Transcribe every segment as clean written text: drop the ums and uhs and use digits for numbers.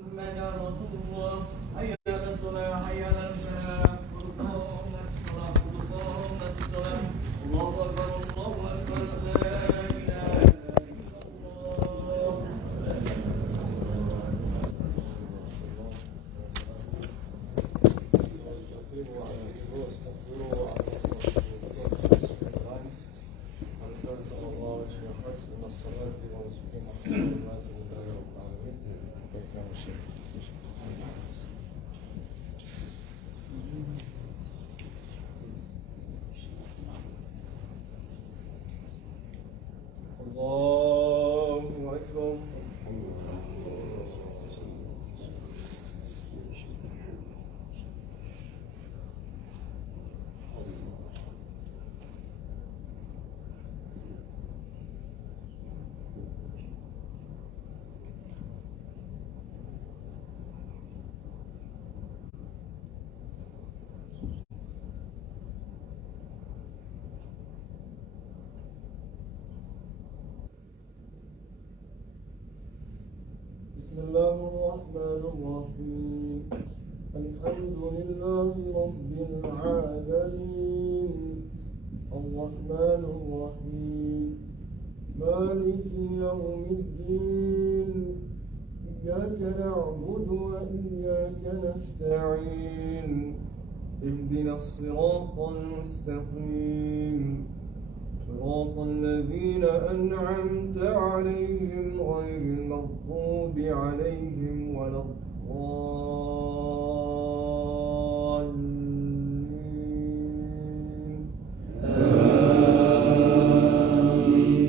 محمد رسول الله. حي على الصلاة حي على الفلاح. قد قامت الصلاة قد قامت الصلاة. الله أكبر الله أكبر لا إله إلا الله. الله أكبر. بسم الله الرحمن الرحيم. الحمد لله رب العالمين الرحمن الرحيم مالك يوم الدين إياك نعبد وإياك نستعين اهدنا الصراط المستقيم صراط الذين أنعمت عليهم غير المغضوب عليهم ولا الضالين آمين.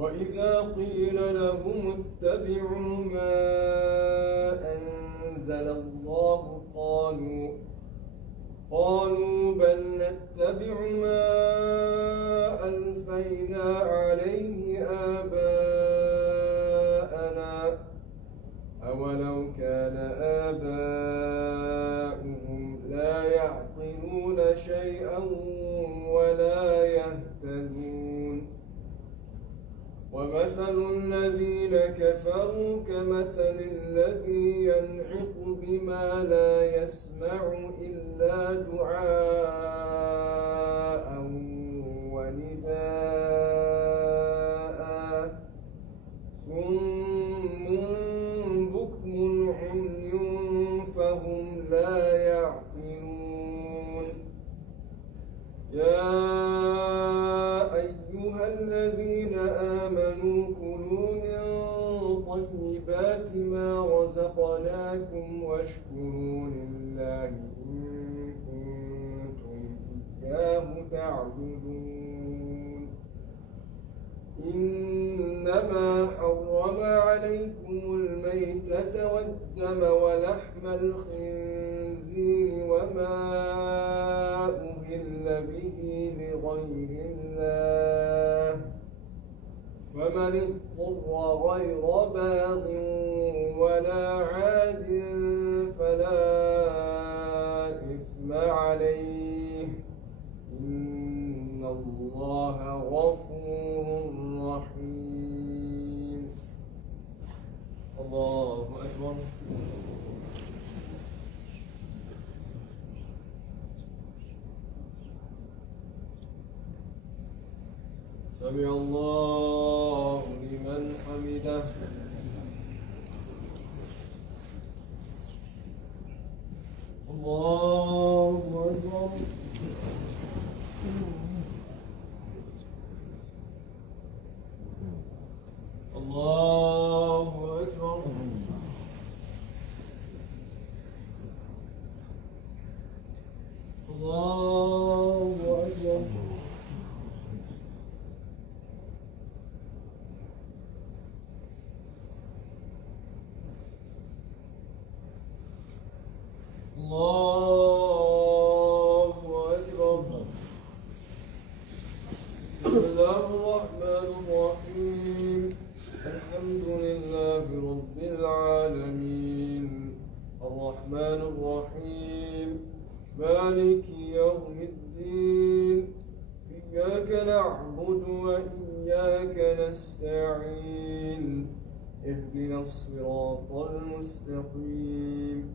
وإذا قيل لهم اتبعوا ما أنزل الله قالوا بل نتبع ما ألفينا عليه آباءنا أولو كان آباؤهم لا يعقلون شيئا ولا يهتدون ومثل الذين كفروا كمثل الذي ينعق بما لا يسمع إلا دعاء ونداء صم بكم عمي فهم لا يعقلون يا أيها الذين آمنوا كلوا من طيبات ما رزقناكم واشكروا لله إن كنتم إياه تعبدون إنما حرم عليكم الميتة والدم ولحم الخنزير وما أهل به لغير الله فمن اضطر غير باغ ولا عاد فلا إثم عليه إن الله غفور رحيم. الله أكبر. سمع الله لمن حمده. الله أكبر. الله أكبر. الله أكبر. الله رب العالمين الرحمن الرحيم مالك يوم الدين إياك نعبد وإياك نستعين اهدنا الصراط المستقيم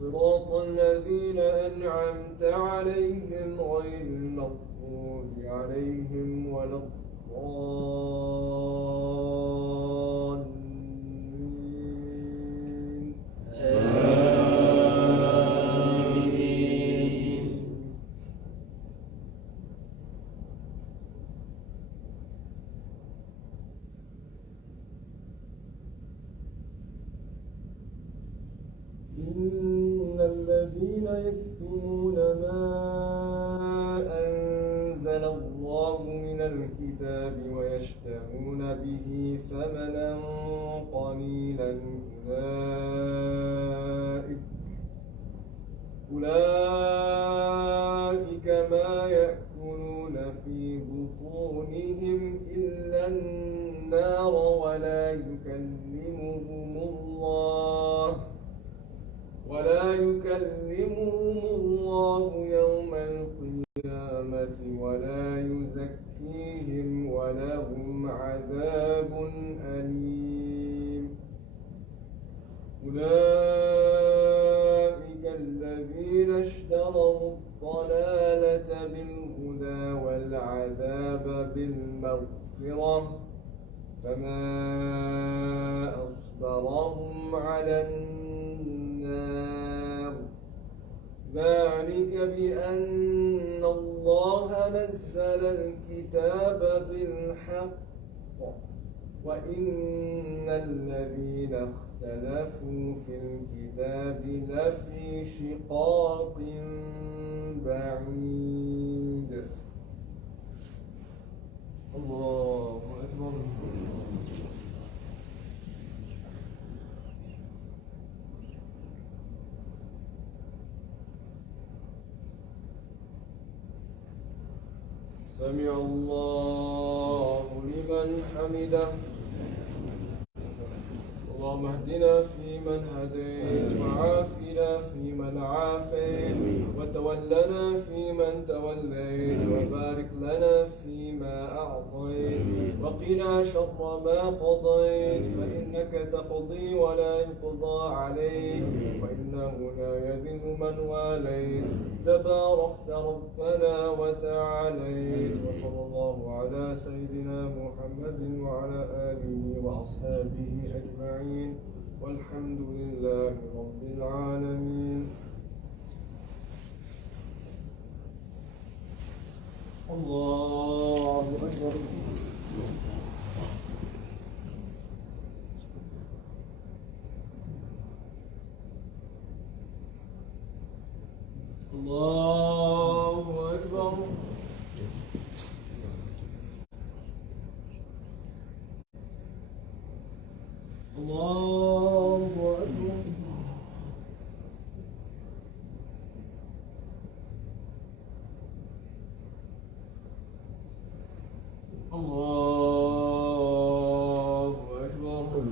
صراط الذين أنعمت عليهم غير المغضوب عليهم ولا الضالين آمين. إن الذين يكتمون ما أنزل الله من الكتاب ويشترون به ثمنا قليلا أولئك ما يأكلون في بطونهم إلا النار ولا يكلمهم الله يوم القيامة ولا يزكيهم ولهم عذاب أليم أولئك الذين اشتروا الضلالة بالهدى والعذاب بالمغفرة فما أصبرهم على النار ذلك بأن الله نزل الكتاب بالحق وإن الذين اختلفوا في الكتاب لفي شقاق بعيد الله أكبر سمع الله لمن حمده اللهم اهدنا فيمن هديت وعافنا فيمن عافيت وتولنا فيمن توليت وبارك لنا فيما أعطيت وقنا شر ما قضيت فإنك تقضي ولا يقضى عليك وإنه لا يذل من واليت تباركت ربنا وتعاليت وصلى الله على سيدنا محمد وعلى آله وأصحابه أجمعين والحمد لله رب العالمين الله أكبر الله أكبر الله أكبر الله أكبر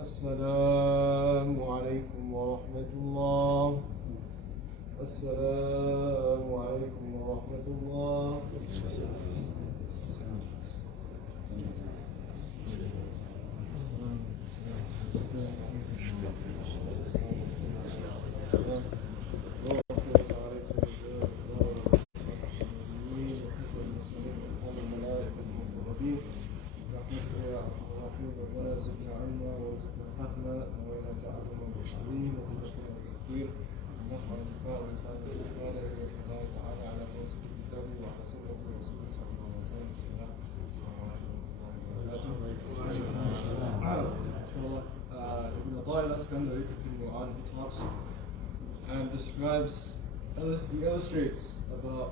السلام عليكم ورحمة الله. السلام عليكم ورحمة الله. ربنا زدنا علما وارزقنا فهما وإنا تعلم المرسلين وخرجنا بالكثير ونفع الدفاع ولسان الاستقبال إلى الله تعالى على موسم كتابه وعلى سنة رسوله صلى الله عليه وسلم. بسم الله الرحمن الرحيم. Inshallah, Ibn Ata'illah Iskandari continue on. He talks and describes, he illustrates about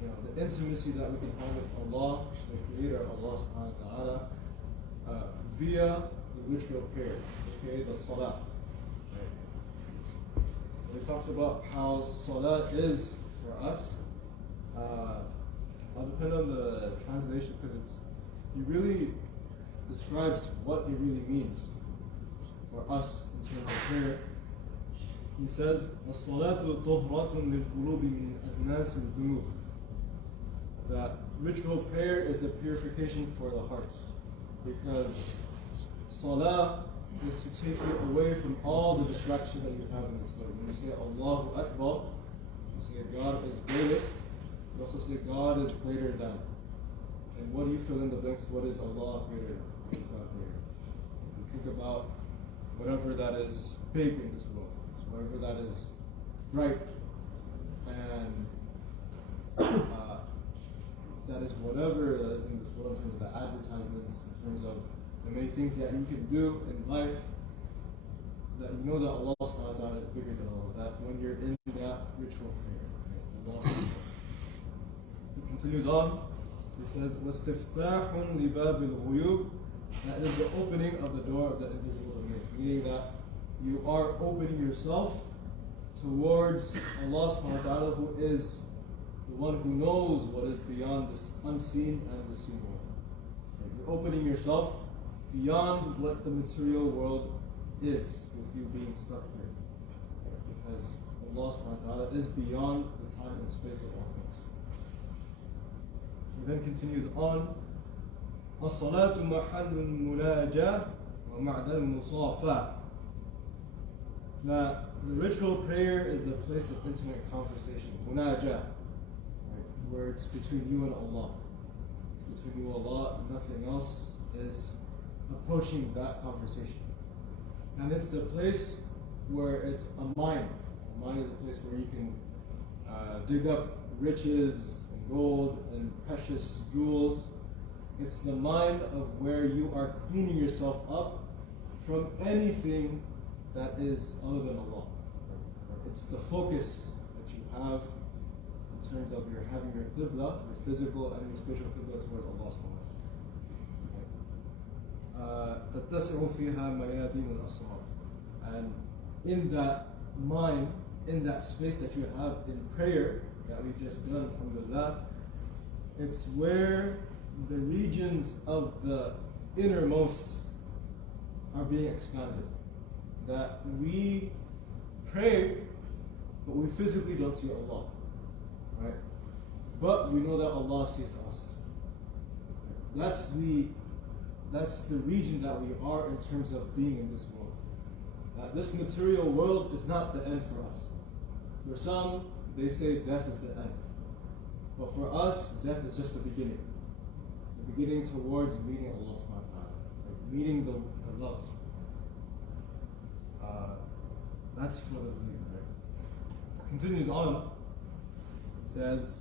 the intimacy that we can have with Allah, the Creator, Allah subhanahu wa ta'ala, via the ritual prayer, okay, the salah. Right. So he talks about how salah is for us. I'll depend on the translation because he really describes what it really means for us in terms of prayer. He says, "As-salatu tuhratun lil-qulubi min adnas al-dhunub." That ritual prayer is the purification for the hearts, because salah is to take you away from all the distractions that you have in this world. When you say Allahu Akbar, you say God is greatest. You also say God is greater than. And what do you fill in the blanks? What is Allah greater than? What is God greater than? You think about whatever that is big in this world, whatever that is bright, and that is whatever that is in this world in terms of the advertisements, in terms of the many things that you can do in life, that you know that Allah subhanahu wa ta'ala is bigger than all of that when you're in that ritual prayer. Allah. He continues on, he says, وَاسْتِفْتَاحٌ لِبَابِ الْغُيُوبِ. That is the opening of the door of the invisible domain, meaning that you are opening yourself towards Allah subhanahu wa ta'ala, who is the one who knows what is beyond this unseen and the seen world. You're opening yourself beyond what the material world is, with you being stuck here. Because Allah subhanahu wa ta'ala is beyond the time and space of all things. He then continues on, الصلاة محل المناجاة ومعدن المصافاة. That the ritual prayer is the place of intimate conversation, munajah, where it's between you and Allah. It's between you and Allah, nothing else is approaching that conversation. And it's the place where it's a mine. A mine is a place where you can dig up riches and gold and precious jewels. It's the mine of where you are cleaning yourself up from anything that is other than Allah. It's the focus that you have in terms of your having your qibla, your physical and your spiritual qibla towards Allah subhanahu wa ta'ala. And in that mind, in that space that you have in prayer that we've just done, alhamdulillah, it's where the regions of the innermost are being expanded. That we pray, but we physically don't see Allah. Right? But we know that Allah sees us. That's the region that we are in terms of being in this world. That this material world is not the end for us. For some, they say death is the end. But for us, death is just the beginning. The beginning towards meeting Allah subhanahu wa ta'ala. Like meeting the loved. That's for the believer. Right? Continues on. It says,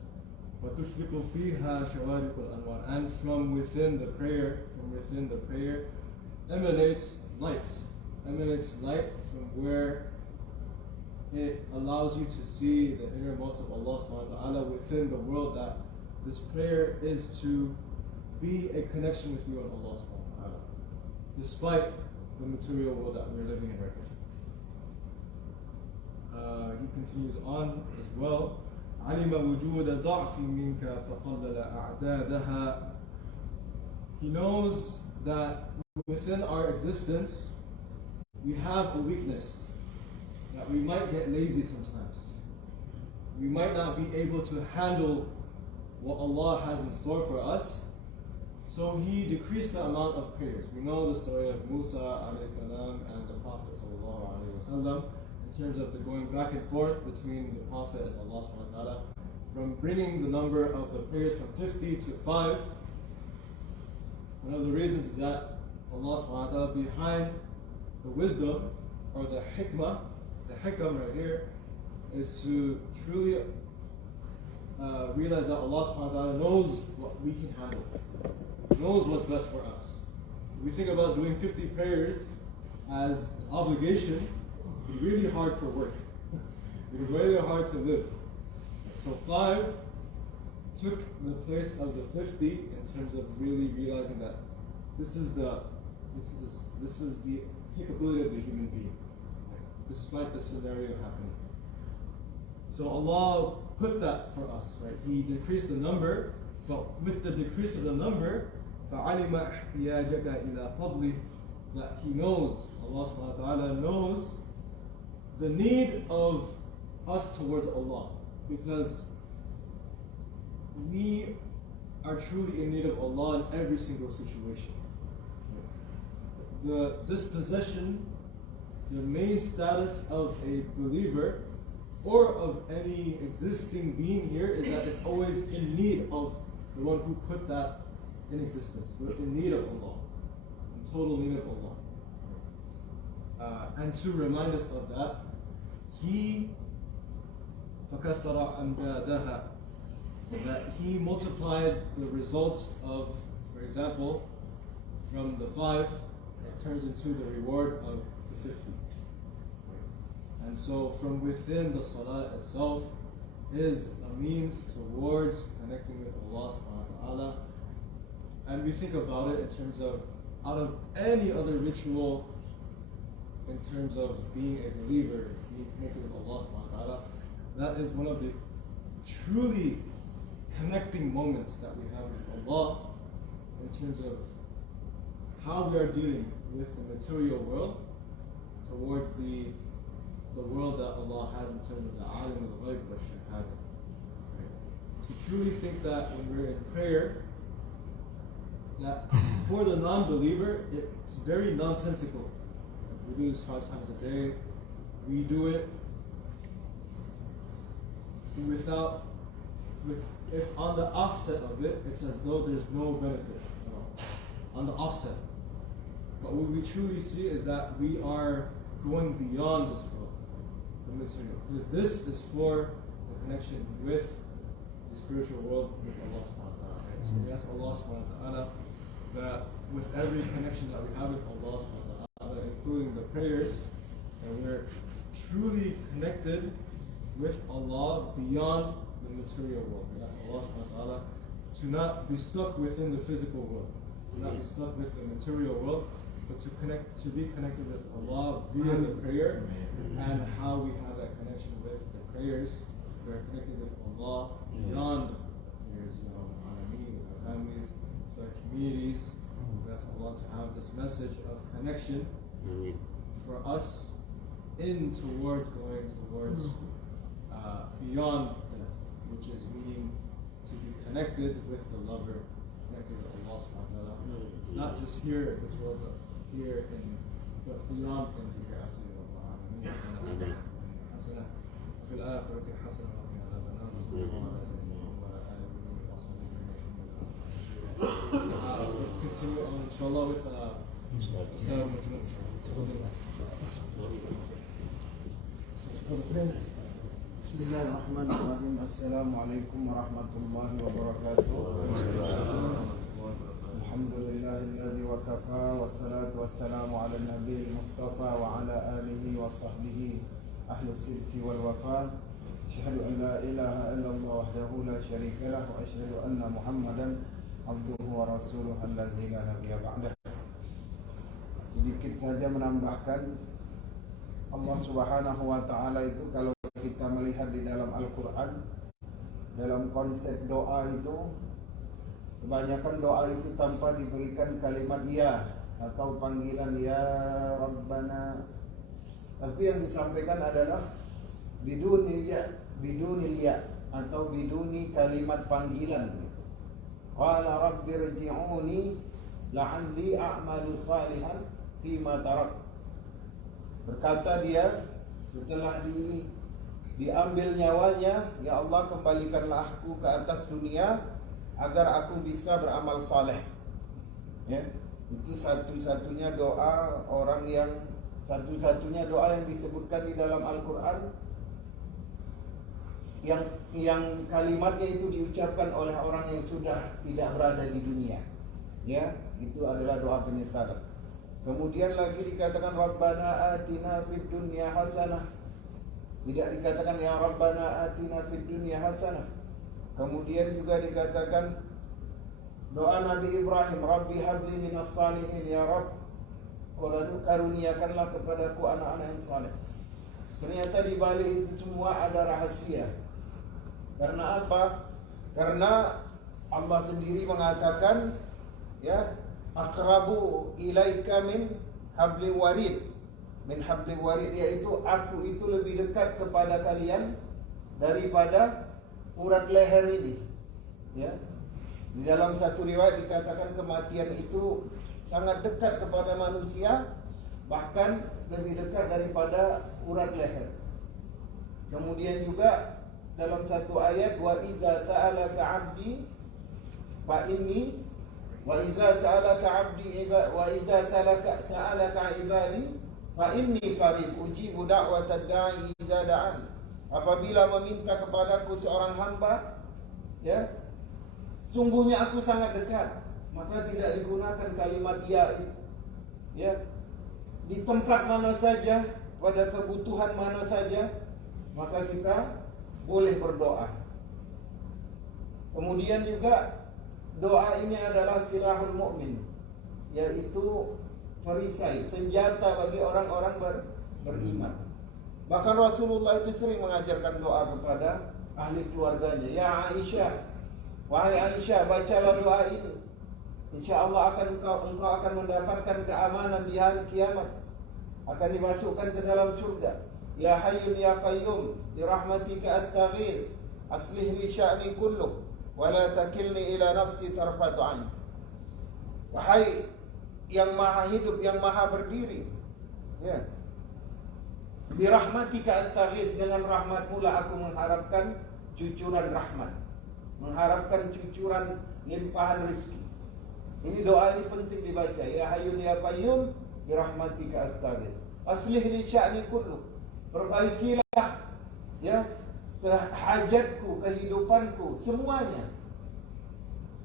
وَتُشْرِقُ فِيهَا شَوَارِقُ الْأَنْوَارِ. And from within the prayer, emanates light. Emanates light from where it allows you to see the innermost of Allah subhanahu wa ta'ala within the world, that this prayer is to be a connection with you and Allah subhanahu wa ta'ala, despite the material world that we're living in right now. He continues on as well. علم وجود ضعف منك فقلل أعدادها. He knows that within our existence we have a weakness that we might get lazy sometimes. We might not be able to handle what Allah has in store for us. So He decreased the amount of prayers. We know the story of Musa alayhi salam and the Prophet sallallahu alayhi wasallam in terms of the going back and forth between the Prophet and Allah subhanahu wa ta'ala, from bringing the number of the prayers from 50 to 5. One of the reasons is that Allah subhanahu wa ta'ala, behind the wisdom or the hikmah, the hikam right here, is to truly realize that Allah subhanahu wa ta'ala knows what we can handle, knows what's best for us. We think about doing 50 prayers as an obligation. It's really hard for work. It's really hard to live. So 5 took the place of the 50 in terms of really realizing that this is the capability of the human being, despite the scenario happening. So Allah put that for us, right? He decreased the number, but with the decrease of the number, فَعَلِمَ احْتِيَاجَكَ إِلَى فَضْلِهِ, that He knows, Allah subhanahu wa ta'ala knows the need of us towards Allah, because we are truly in need of Allah in every single situation. The disposition, the main status of a believer or of any existing being here is that it's always in need of the one who put that in existence. We're in need of Allah, in total need of Allah. And to remind us of that, He فَكَثَّرَ أَمْدَادَهَا, that He multiplied the results of, for example, from the 5, it turns into the reward of the 50. And so from within the salah itself is a means towards connecting with Allah subhanahu wa ta'ala. And we think about it in terms of, out of any other ritual, in terms of being a believer, being connected with Allah subhanahu wa ta'ala, that is one of the truly connecting moments that we have with Allah in terms of how we are dealing with the material world towards the world that Allah has in terms of the alim of the ghaib wa shahada. To truly think that when we're in prayer, that for the non-believer, it's very nonsensical. We do this 5 times a day. We do it if on the offset of it, it's as though there's no benefit at all. On the offset. But what we truly see is that we are going beyond this world, the material. Because this is for the connection with the spiritual world, with Allah subhanahu wa ta'ala. So we ask Allah subhanahu wa ta'ala that with every connection that we have with Allah subhanahu wa ta'ala, including the prayers, that we're truly connected with Allah beyond the material world. We ask Allah subhanahu wa ta'ala to not be stuck within the physical world, to not be stuck with the material world, but to be connected with Allah via the prayer, and how we have that connection with the prayers. We are connected with Allah beyond prayers, with our families, with our communities. We ask Allah to have this message of connection for us towards beyond death, which is meaning to be connected with the lover, connected with Allah subhanahu wa ta'ala, not just here in this world, but beyond in the hereafter. حسنة وفي الآخرة حسنة وقنا عذاب النار. صلى الله على سيدنا محمد وعلى آله وصحبه أجمعين. We'll continue on, inshallah, with Ustad Majmoon. بسم الله الرحمن الرحيم. السلام عليكم ورحمة الله وبركاته. الحمد لله الذي وكفى والصلاة والسلام على النبي المصطفى وعلى آله وصحبه أهل الصدق والوفاء. أشهد أن لا إله إلا الله وحده لا شريك له وأشهد أن محمدا عبده ورسوله الذي لا نبي بعده. Sedikit saja menambahkan, Allah Subhanahu wa Ta'ala itu kalau kita melihat di dalam Al-Quran, dalam konsep doa itu, kebanyakan doa itu tanpa diberikan kalimat iya, atau panggilan ya Rabbana. Tapi yang disampaikan adalah bidunil ya atau biduni kalimat panggilan. Qala rabbi rji'uni la'alli a'malu salihan fima tarak. Berkata dia setelah diambil nyawanya, ya Allah kembalikanlah aku ke atas dunia agar aku bisa beramal saleh. Ya, itu satu-satunya doa yang disebutkan di dalam Al-Quran yang kalimatnya itu diucapkan oleh orang yang sudah tidak berada di dunia. Ya, itu adalah doa penyesalan. Kemudian lagi dikatakan Rabbana atina fid dunya hasanah. Tidak dikatakan ya Rabbana atina fid dunya hasanah. Kemudian juga dikatakan doa Nabi Ibrahim, Rabbi habli minas salihin ya Rabb, karuniakanlah kepadaku anak-anak yang saleh. Ternyata di balik itu semua ada rahasia. Karena apa? Karena Allah sendiri mengatakan, ya, aqrabu ilaika min hablil warid. Min hablil warid, yaitu aku itu lebih dekat kepada kalian daripada urat leher ini. Ya. Di dalam satu riwayat dikatakan kematian itu sangat dekat kepada manusia, bahkan lebih dekat daripada urat leher. Kemudian juga dalam satu ayat, wa iza sa'alaka 'abdi fa inni wa iza sa'alaka 'abdi wa iza sa'alaka 'ibadi fa inni qarib ujibu da'watad da'i idza da'an. Apabila meminta kepadaku seorang hamba, ya, sungguhnya aku sangat dekat, maka tidak digunakan kalimat ya. Ya, di tempat mana saja, pada kebutuhan mana saja, maka kita boleh berdoa. Kemudian juga doa ini adalah silahul mukmin, yaitu perisai, senjata bagi orang-orang beriman. Bahkan Rasulullah itu sering mengajarkan doa kepada ahli keluarganya. Ya Aisyah, wahai Aisyah, bacalah doa ini. InsyaAllah engkau akan mendapatkan keamanan di hari kiamat, akan dimasukkan ke dalam surga. Ya Hayyun ya Qayyum, birahmatika astaghits, aslih li sya'ni kulluh, wa la takilni ila nafsi tarfat 'ain. Wahai yang maha hidup, yang maha berdiri, ya, birahmatika astaghits, dengan rahmatmu lah aku mengharapkan cucuran rahmat, mengharapkan cucuran limpahan rezeki. Ini doa ini penting dibaca. Ya Hayyun ya Qayyum, birahmatika astaghits, aslih li sya'ni kulluh, perbaikilah, ya, hajatku, kehidupanku semuanya,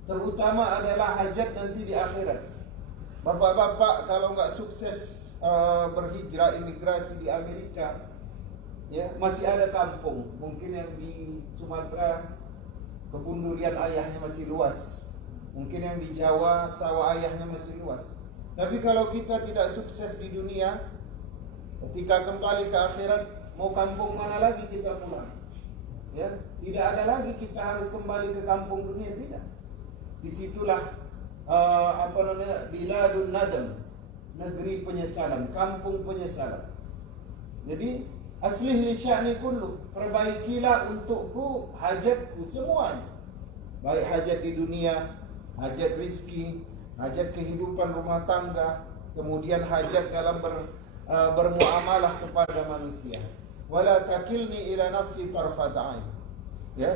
terutama adalah hajat nanti di akhirat. Bapak-bapak kalau nggak sukses berhijrah imigrasi di Amerika, ya, masih ada kampung. Mungkin yang di Sumatera kebun durian ayahnya masih luas, mungkin yang di Jawa sawah ayahnya masih luas. Tapi kalau kita tidak sukses di dunia, ketika kembali ke akhirat, mau kampung mana lagi kita pulang? Ya, tidak ada lagi kita harus kembali ke kampung dunia, tidak. Disitulah biladun nadam, negeri penyesalan, kampung penyesalan. Jadi aslih li sya'ni kullu, perbaikilah untukku hajatku semuanya, baik hajat di dunia, hajat rizki, hajat kehidupan rumah tangga, kemudian hajat dalam bermuamalah kepada manusia. Wala takilni ila nafsi tarfat 'ain. Ya,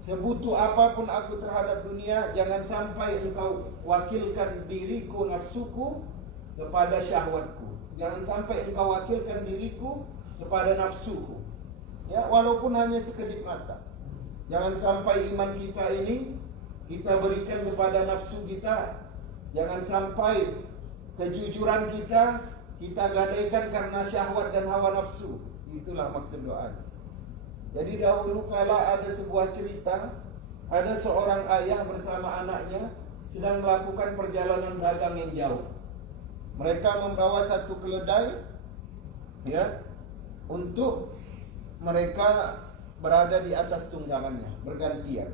sebutuh apapun aku terhadap dunia, jangan sampai engkau wakilkan diriku, nafsuku, kepada syahwatku. Jangan sampai engkau wakilkan diriku kepada nafsuku. Ya, walaupun hanya sekedip mata. Jangan sampai iman kita ini kita berikan kepada nafsu kita. Jangan sampai kejujuran kita gadaikan karena syahwat dan hawa nafsu. Itulah maksud doa. Jadi dahulu kala ada sebuah cerita, ada seorang ayah bersama anaknya sedang melakukan perjalanan dagang yang jauh. Mereka membawa satu keledai, ya, untuk mereka berada di atas tunggangannya, bergantian.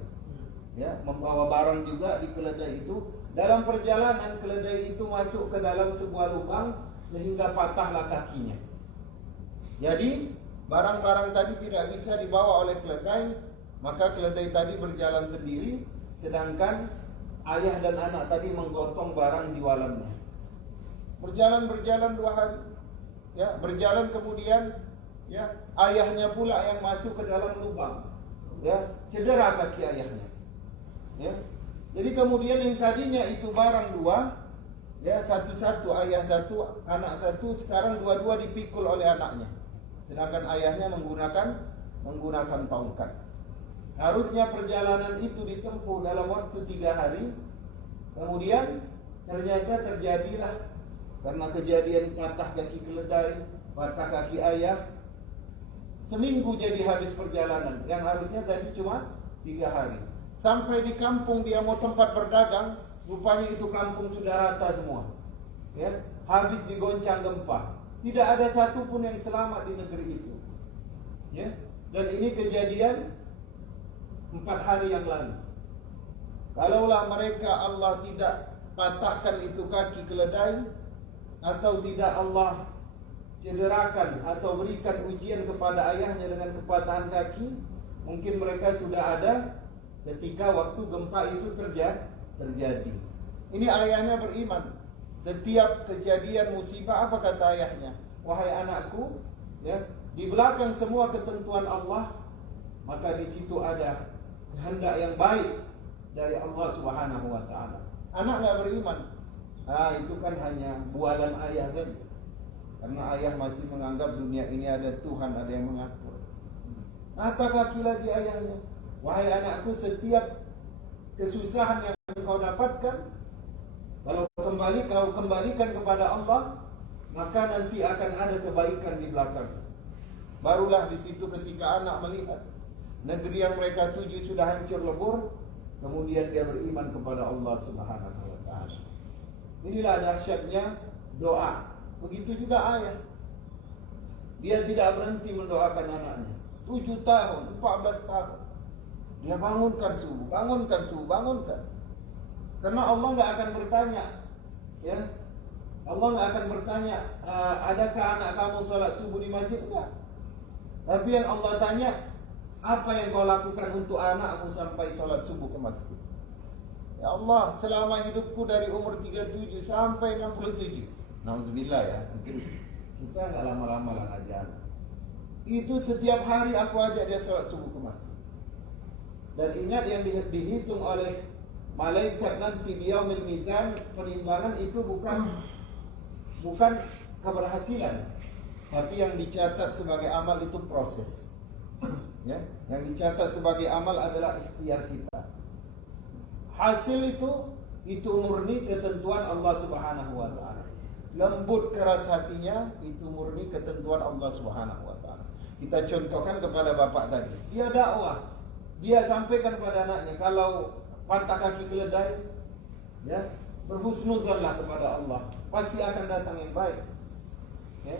Ya, membawa barang juga di keledai itu Dalam perjalanan keledai itu masuk ke dalam sebuah lubang sehingga patahlah kakinya. Jadi barang-barang tadi tidak bisa dibawa oleh keledai, maka keledai tadi berjalan sendiri, sedangkan ayah dan anak tadi menggotong barang di walamnya. Berjalan 2 hari, ya, berjalan kemudian, ya, ayahnya pula yang masuk ke dalam lubang, ya, cedera kaki ayahnya, ya. Jadi kemudian yang tadinya itu barang 2, ya, satu-satu, ayah 1, anak 1, sekarang 2-2 dipikul oleh anaknya. Sedangkan ayahnya menggunakan tongkat. Harusnya perjalanan itu ditempuh dalam waktu 3 hari. Kemudian ternyata terjadilah, karena kejadian patah kaki keledai, patah kaki ayah, seminggu jadi habis perjalanan. Yang harusnya tadi cuma 3 hari. Sampai di kampung dia mau tempat berdagang, rupanya itu kampung sudah rata semua, ya, habis digoncang gempa. Tidak ada satupun yang selamat di negeri itu, ya. Dan ini kejadian 4 hari yang lalu. Kalaulah mereka Allah tidak patahkan itu kaki keledai, atau tidak Allah cederakan atau berikan ujian kepada ayahnya dengan kepatahan kaki, mungkin mereka sudah ada ketika waktu gempa itu terjadi. Ini ayahnya beriman. Setiap kejadian musibah, apa kata ayahnya? Wahai anakku, ya, di belakang semua ketentuan Allah, maka di situ ada kehendak yang baik dari Allah Subhanahu wa taala. Anak enggak beriman. Itu kan hanya bualan ayah saja. Karena ayah masih menganggap dunia ini ada Tuhan, ada yang mengatur. Kata kaki lagi ayahnya, wahai anakku, setiap kesusahan yang kau dapatkan, kalau kau kembalikan kepada Allah, maka nanti akan ada kebaikan di belakang. Barulah di situ ketika anak melihat negeri yang mereka tuju sudah hancur lebur, kemudian dia beriman kepada Allah Subhanahu wa taala. Inilah dahsyatnya doa. Begitu juga ayah. Dia tidak berhenti mendoakan anaknya. 7 tahun, 14 tahun. Dia bangunkan subuh, bangunkan. Karena Allah enggak akan bertanya, ya. Allah enggak akan bertanya, adakah anak kamu salat subuh di masjid? Enggak. Tapi yang Allah tanya, apa yang kau lakukan untuk anakmu sampai salat subuh ke masjid? Ya Allah, selama hidupku dari umur 37 sampai 67. Nauzubillah, ya. Mungkin kita enggak lama-lama lah ngajar. Itu setiap hari aku ajak dia salat subuh ke masjid. Dan ingat yang dihitung oleh malaikat nanti di yaumil mizan, penimbangan itu bukan keberhasilan, tapi yang dicatat sebagai amal itu proses. Ya, yang dicatat sebagai amal adalah ikhtiar kita. Hasil itu murni ketentuan Allah Subhanahu wa taala. Lembut keras hatinya itu murni ketentuan Allah Subhanahu wa taala. Kita contohkan kepada bapak tadi. Dia dakwah. Dia sampaikan kepada anaknya, kalau patah kaki keledai, ya, berhusnuzanlah kepada Allah, pasti akan datang yang baik. Ya.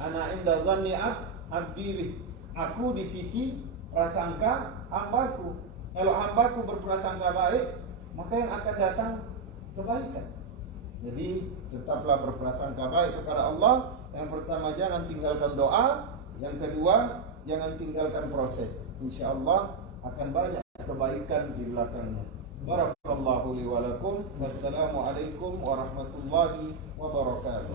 Ana inda dhanni abdi bih. Aku di sisi prasangka hambaku. Kalau hambaku berprasangka baik, maka yang akan datang kebaikan. Jadi tetaplah berprasangka baik kepada Allah. Yang pertama, jangan tinggalkan doa. Yang kedua, jangan tinggalkan proses. InsyaAllah akan banyak kebaikan di belakangnya. Barakallahu li wa lakum. Wassalamualaikum warahmatullahi wabarakatuh.